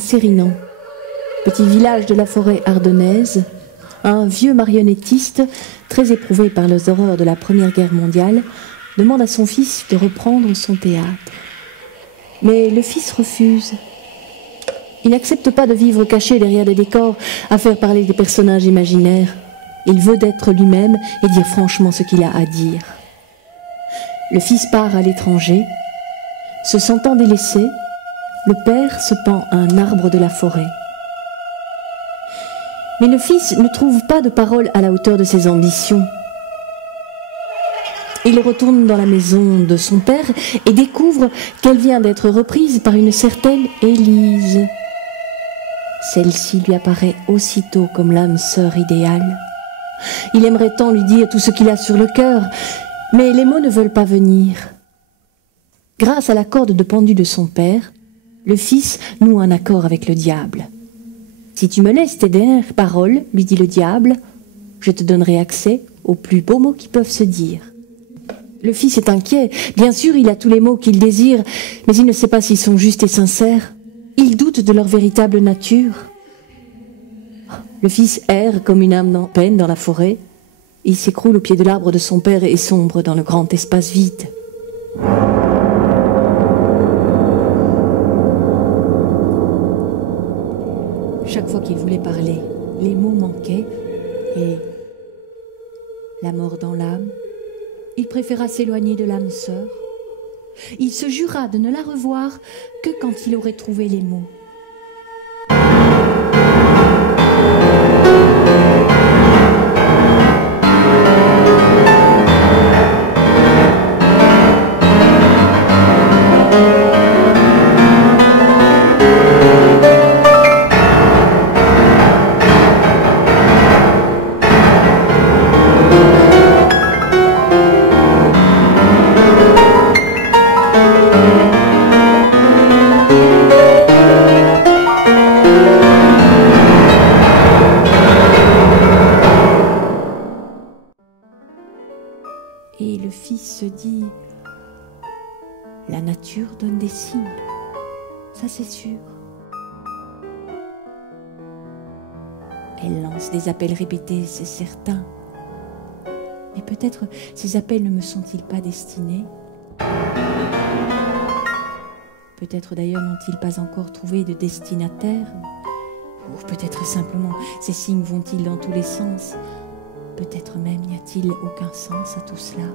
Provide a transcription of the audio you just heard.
Sérinan, petit village de la forêt ardennaise, un vieux marionnettiste, très éprouvé par les horreurs de la Première Guerre mondiale, demande à son fils de reprendre son théâtre. Mais le fils refuse. Il n'accepte pas de vivre caché derrière des décors à faire parler des personnages imaginaires. Il veut d'être lui-même et dire franchement ce qu'il a à dire. Le fils part à l'étranger. Se sentant délaissé, le père se pend à un arbre de la forêt. Mais le fils ne trouve pas de paroles à la hauteur de ses ambitions. Il retourne dans la maison de son père et découvre qu'elle vient d'être reprise par une certaine Élise. Celle-ci lui apparaît aussitôt comme l'âme sœur idéale. Il aimerait tant lui dire tout ce qu'il a sur le cœur, mais les mots ne veulent pas venir. Grâce à la corde de pendu de son père, le fils noue un accord avec le diable. « Si tu me laisses tes dernières paroles, lui dit le diable, je te donnerai accès aux plus beaux mots qui peuvent se dire. » Le fils est inquiet. Bien sûr, il a tous les mots qu'il désire, mais il ne sait pas s'ils sont justes et sincères. Il doute de leur véritable nature. Le fils erre comme une âme en peine dans la forêt. Il s'écroule au pied de l'arbre de son père et sombre dans le grand espace vide. Chaque fois qu'il voulait parler, les mots manquaient et, la mort dans l'âme, il préféra s'éloigner de l'âme sœur. Il se jura de ne la revoir que quand il aurait trouvé les mots. Et le fils se dit, la nature donne des signes, ça c'est sûr. Elle lance des appels répétés, c'est certain. Mais peut-être ces appels ne me sont-ils pas destinés? Peut-être d'ailleurs n'ont-ils pas encore trouvé de destinataire? Ou peut-être simplement ces signes vont-ils dans tous les sens? Peut-être même n'y a-t-il aucun sens à tout cela.